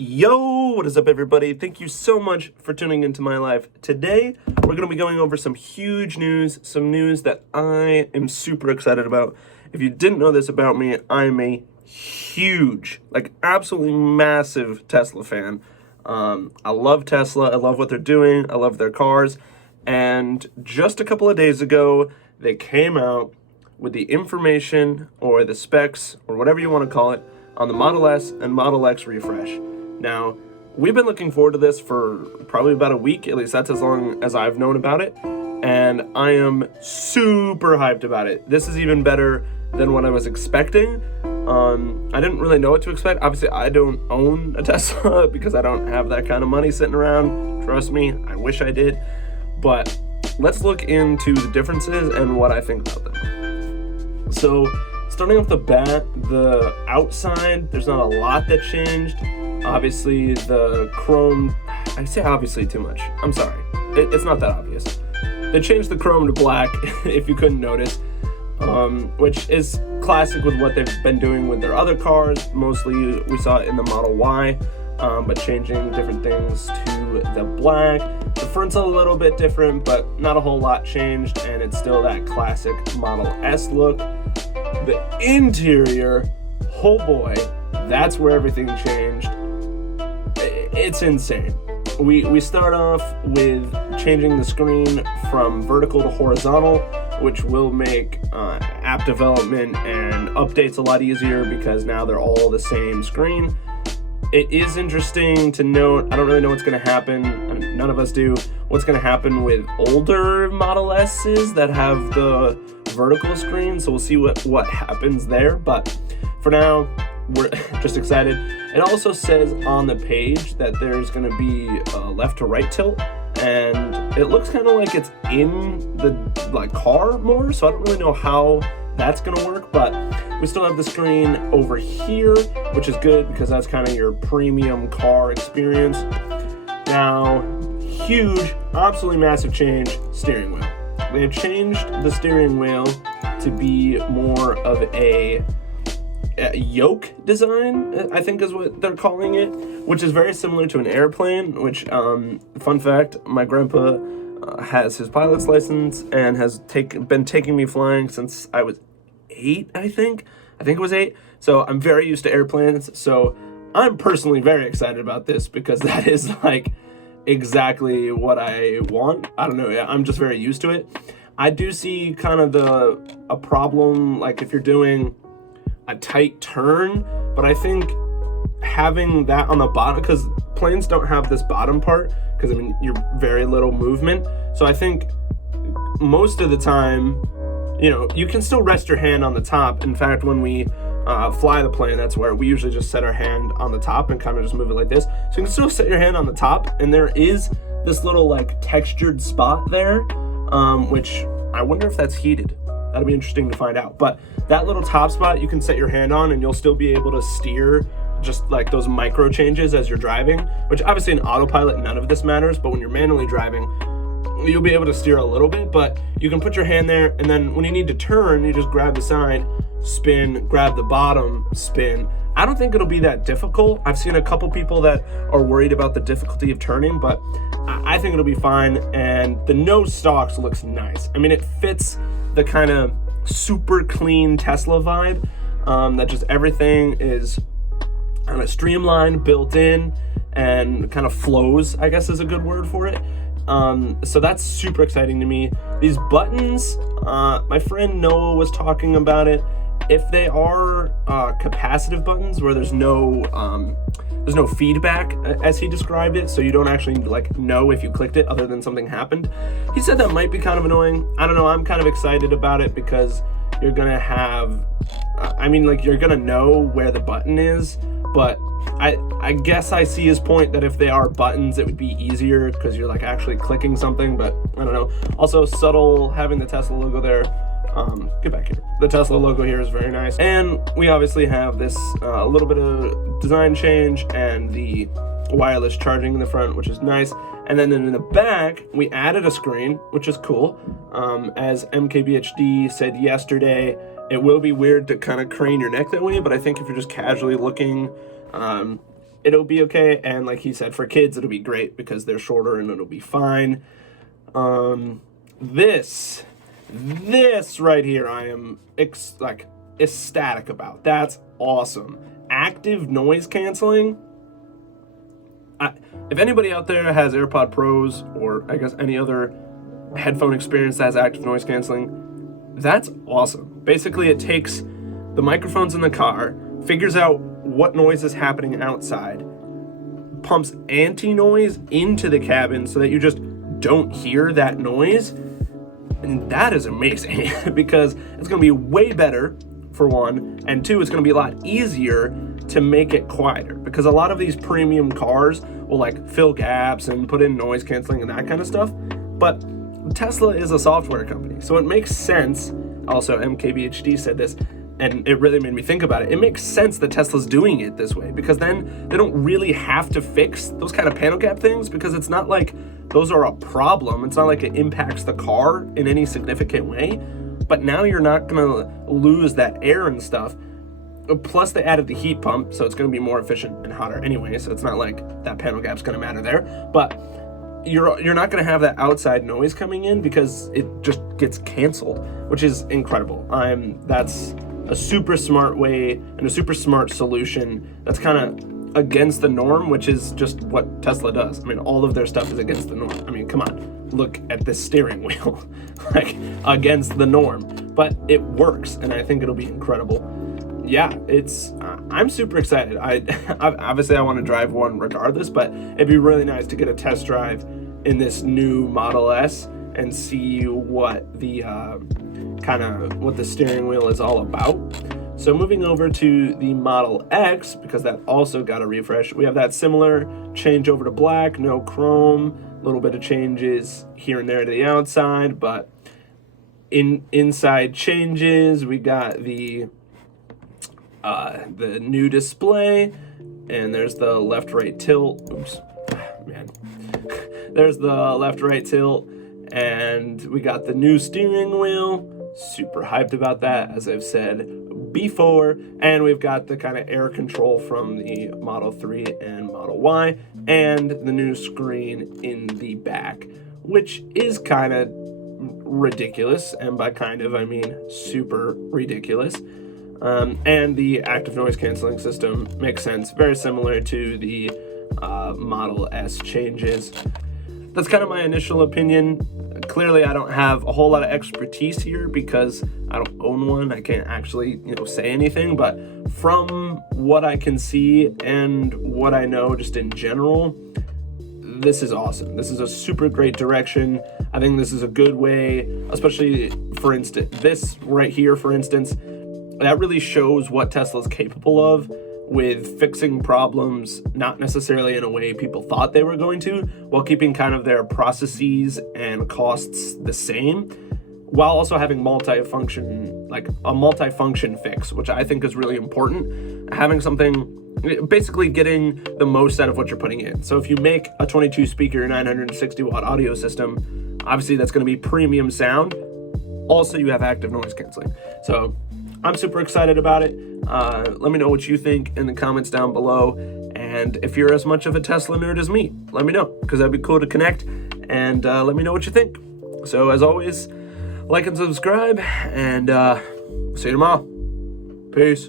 Yo, what is up everybody? Thank you so much for tuning into my live. Today, we're going to be going over some huge news, some news that I am super excited about. If you didn't know this about me, I'm a huge, absolutely massive Tesla fan. I love Tesla, I love what they're doing, I love their cars, and just a couple of days ago, they came out with the information or the specs or whatever you want to call it on the Model S and Model X refresh. Now, we've been looking forward to this for probably about a week, at least that's as long as I've known about it, and I am super hyped about it. This is even better than what I was expecting. I didn't really know what to expect. Obviously, I don't own a Tesla because I don't have that kind of money sitting around. Trust me, I wish I did. But let's look into the differences and what I think about them. So, starting off the bat, the outside, there's not a lot that changed. Obviously, the chrome, I say obviously too much. I'm sorry. It's not that obvious. They changed the chrome to black, if you couldn't notice, which is classic with what they've been doing with their other cars. Mostly, we saw it in the Model Y, but changing different things to the black. The front's a little bit different, but not a whole lot changed, and it's still that classic Model S look. The interior, oh boy, that's where everything changed. It's insane. We start off with changing the screen from vertical to horizontal, which will make app development and updates a lot easier because now they're all the same screen. It is interesting to note, I don't really know what's going to happen, none of us do, what's going to happen with older Model S's that have the vertical screen, so we'll see what happens there, but for now, we're just excited. It also says on the page that there's going to be a left to right tilt, and it looks kind of like it's in the car more, so I don't really know how that's going to work, but we still have the screen over here, which is good because that's kind of your premium car experience. Now, huge, absolutely massive change, steering wheel. They have changed the steering wheel to be more of a yoke design, I think is what they're calling it, which is very similar to an airplane, which, fun fact, my grandpa has his pilot's license and has been taking me flying since I was 8, I think it was 8, so I'm very used to airplanes, so I'm personally very excited about this because that is exactly what I want. I don't know, I'm just very used to it. I do see kind of a problem, if you're doing a tight turn, but I think having that on the bottom, because planes don't have this bottom part, because you're very little movement, so I think most of the time, you can still rest your hand on the top. In fact, when we fly the plane, that's where we usually just set our hand on the top and kind of just move it like this. So you can still set your hand on the top, and there is this little textured spot there, which I wonder if that's heated. That'll be interesting to find out. But that little top spot you can set your hand on, and you'll still be able to steer just those micro changes as you're driving, which obviously in autopilot, none of this matters, but when you're manually driving, you'll be able to steer a little bit, but you can put your hand there, and then when you need to turn, you just grab the side, spin, grab the bottom, spin. I don't think it'll be that difficult. I've seen a couple people that are worried about the difficulty of turning, but I think it'll be fine, and the no stalks looks nice. It fits the kind of super clean Tesla vibe, that just everything is kind of streamlined, built in, and kind of flows, I guess is a good word for it. So that's super exciting to me. These buttons, my friend Noah was talking about it. If they are capacitive buttons where there's no feedback, as he described it, so you don't actually know if you clicked it other than something happened, he said that might be kind of annoying. I don't know, I'm kind of excited about it because you're gonna have, you're gonna know where the button is, but I guess I see his point that if they are buttons, it would be easier because you're actually clicking something, but I don't know. Also, subtle, having the Tesla logo there. Get back here. The Tesla logo here is very nice. And we obviously have this a little bit of design change and the wireless charging in the front, which is nice. And then in the back, we added a screen, which is cool. As MKBHD said yesterday, it will be weird to kind of crane your neck that way, but I think if you're just casually looking, it'll be okay. And like he said, for kids, it'll be great because they're shorter and it'll be fine. This right here, I am ecstatic about. That's awesome. Active noise canceling. If anybody out there has AirPod Pros, or I guess any other headphone experience that has active noise canceling, that's awesome. Basically, it takes the microphones in the car, figures out what noise is happening outside, pumps anti-noise into the cabin so that you just don't hear that noise. And that is amazing because it's going to be way better, for one, and two, it's going to be a lot easier to make it quieter, because a lot of these premium cars will like fill gaps and put in noise canceling and that kind of stuff. But Tesla is a software company, so it makes sense. Also, MKBHD said this, and it really made me think about it. It makes sense that Tesla's doing it this way, because then they don't really have to fix those kind of panel gap things, because it's not like those are a problem. It's not like it impacts the car in any significant way. But now you're not gonna lose that air and stuff. Plus they added the heat pump, so it's gonna be more efficient and hotter anyway, so it's not like that panel gap's gonna matter there. But you're not gonna have that outside noise coming in because it just gets canceled, which is incredible. That's a super smart way and a super smart solution that's kind of against the norm, which is just what Tesla does. I mean, all of their stuff is against the norm. I mean, come on, look at this steering wheel, like against the norm, but it works, and I think it'll be incredible. Yeah, I'm super excited. Obviously I want to drive one regardless, but it'd be really nice to get a test drive in this new Model S and see what the what the steering wheel is all about. So moving over to the Model X, because that also got a refresh, we have that similar change over to black, no chrome, a little bit of changes here and there to the outside, but inside changes, we got the new display, and there's the left-right tilt. Oops, man. There's the left-right tilt, and we got the new steering wheel. Super hyped about that, as I've said before. And we've got the kind of air control from the Model 3 and Model Y, and the new screen in the back, which is kind of ridiculous, and by kind of I mean super ridiculous. And the active noise canceling system makes sense, very similar to the Model S changes. That's kind of my initial opinion. Clearly, I don't have a whole lot of expertise here because I don't own one. I can't actually, say anything. But from what I can see and what I know just in general, this is awesome. This is a super great direction. I think this is a good way, especially, for instance, this right here, for instance, that really shows what Tesla's capable of with fixing problems, not necessarily in a way people thought they were going to, while keeping kind of their processes and costs the same, while also having a multi-function fix, which I think is really important. Having something, basically getting the most out of what you're putting in. So if you make a 22 speaker, 960 watt audio system, obviously that's going to be premium sound. Also, you have active noise canceling. So I'm super excited about it. Let me know what you think in the comments down below. And if you're as much of a Tesla nerd as me, let me know, because that'd be cool to connect. And let me know what you think. So as always, like and subscribe, and see you tomorrow. Peace.